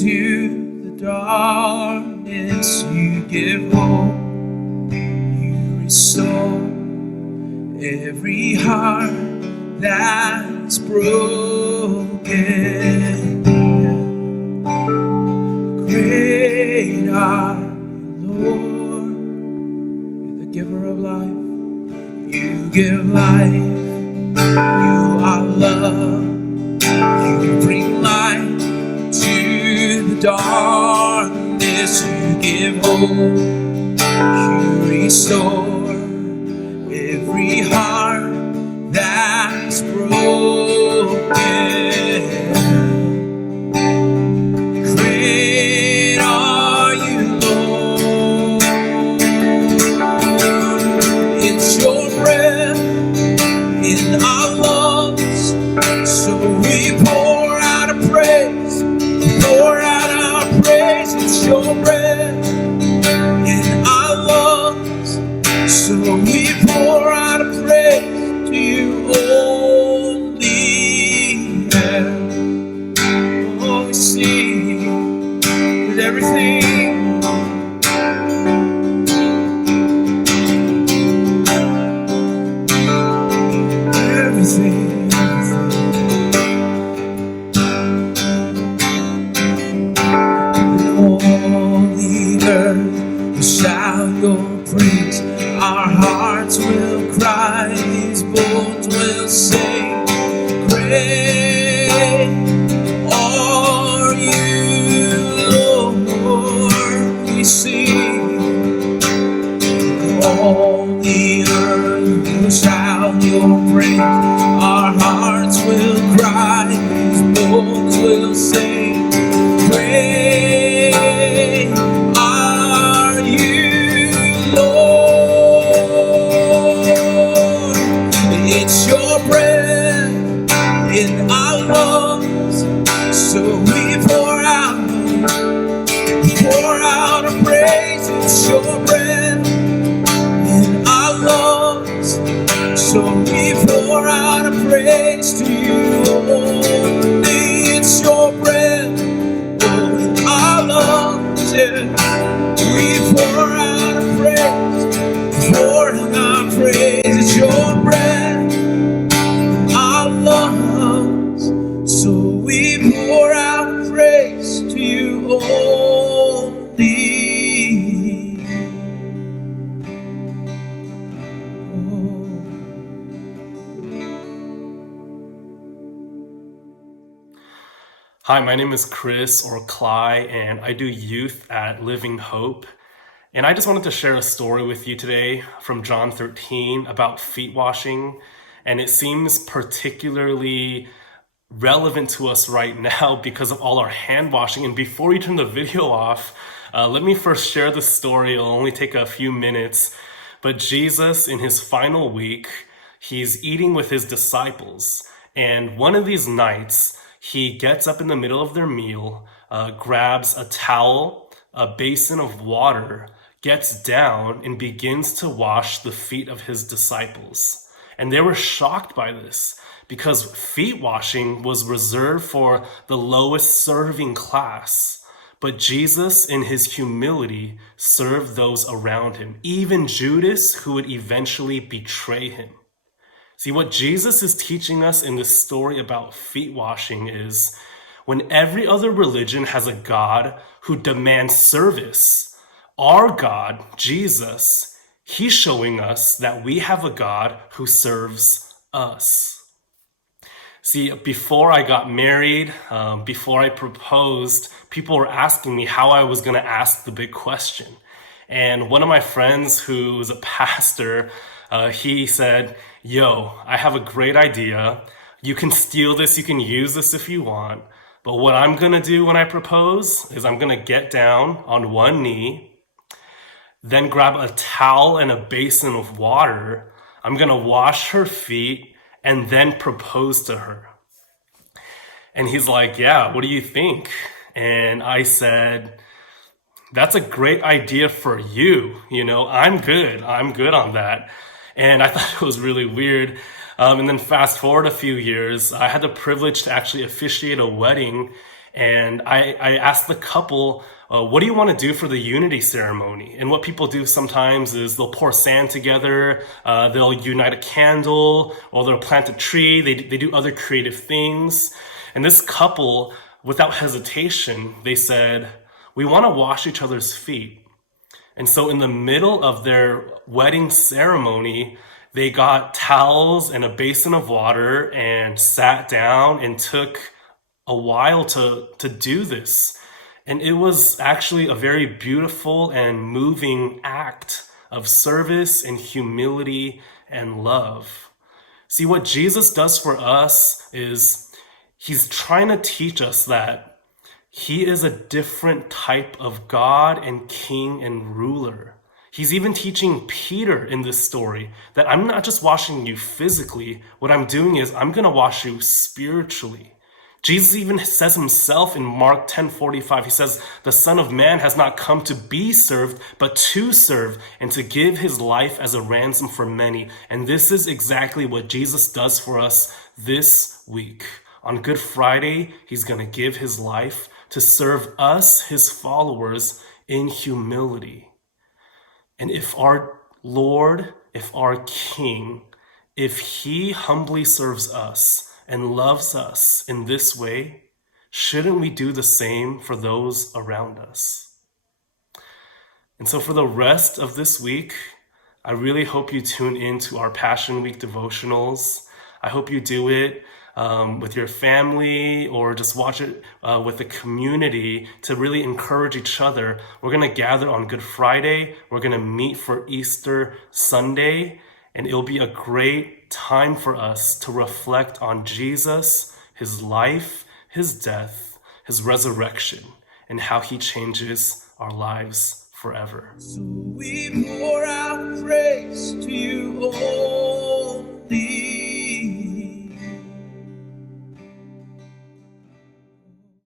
to the darkness, you give hope, you restore every heart that's broken. Great are you, Lord, you're the giver of life, you give life, you are love, you bring light to the darkness, you give hope, you restore every heart that's broken. Great are you, Lord. It's your breath in our lungs, so we pour out a praise, pour out our praise. It's your breath in our lungs, so we pour out a praise to you only. Oh, we sing with everything. Everything, all the earth will shout your praise. Our hearts will cry, these bones will sing. Great are you, Lord. We sing. All the earth will shout your praise. Our hearts will cry, these bones will sing. Great are you, Lord. It's your breath in our lungs, so we pour out a praise. It's your breath in our lungs, so we pour out a praise to you only. It's your breath, oh, in our lungs, yeah. We pour out a praise, pouring out praise. It's your breath in our lungs, so we pour out a praise to you only. Hi, my name is Chris or Cly, and I do youth at Living Hope. And I just wanted to share a story with you today from John 13 about feet washing. And it seems particularly relevant to us right now because of all our hand washing. And before you turn the video off, let me first share the story. It'll only take a few minutes. But Jesus, in his final week, he's eating with his disciples. And one of these nights, he gets up in the middle of their meal, grabs a towel, a basin of water, gets down and begins to wash the feet of his disciples. And they were shocked by this because feet washing was reserved for the lowest serving class. But Jesus, in his humility, served those around him, even Judas, who would eventually betray him. See, what Jesus is teaching us in this story about feet washing is when every other religion has a God who demands service, our God, Jesus, he's showing us that we have a God who serves us. See, before I got married, before I proposed, people were asking me how I was going to ask the big question. And one of my friends who's a pastor, he said, yo, I have a great idea. You can steal this, you can use this if you want. But what I'm gonna do when I propose is I'm gonna get down on one knee, then grab a towel and a basin of water. I'm gonna wash her feet and then propose to her. And he's like, yeah, what do you think? And I said, that's a great idea for you. You know, I'm good on that. And I thought it was really weird. And then fast forward a few years, I had the privilege to actually officiate a wedding. And I asked the couple, what do you want to do for the unity ceremony? And what people do sometimes is they'll pour sand together, they'll unite a candle, or they'll plant a tree. They do other creative things. And this couple, without hesitation, they said, we want to wash each other's feet. And so in the middle of their wedding ceremony, they got towels and a basin of water and sat down and took a while to do this. And it was actually a very beautiful and moving act of service and humility and love. See, what Jesus does for us is he's trying to teach us that he is a different type of God and king and ruler. He's even teaching Peter in this story that I'm not just washing you physically. What I'm doing is I'm going to wash you spiritually. Jesus even says himself in Mark 10:45, he says, the Son of Man has not come to be served, but to serve and to give his life as a ransom for many. And this is exactly what Jesus does for us this week. On Good Friday, he's going to give his life to serve us, his followers, in humility. And if our Lord, if our King, if he humbly serves us and loves us in this way, shouldn't we do the same for those around us? And so for the rest of this week, I really hope you tune into our Passion Week devotionals. I hope you do it with your family or just watch it with the community to really encourage each other. We're going to gather on Good Friday. We're going to meet for Easter Sunday, and it'll be a great time for us to reflect on Jesus, his life, his death, his resurrection, and how he changes our lives forever. So we pour out praise to you, oh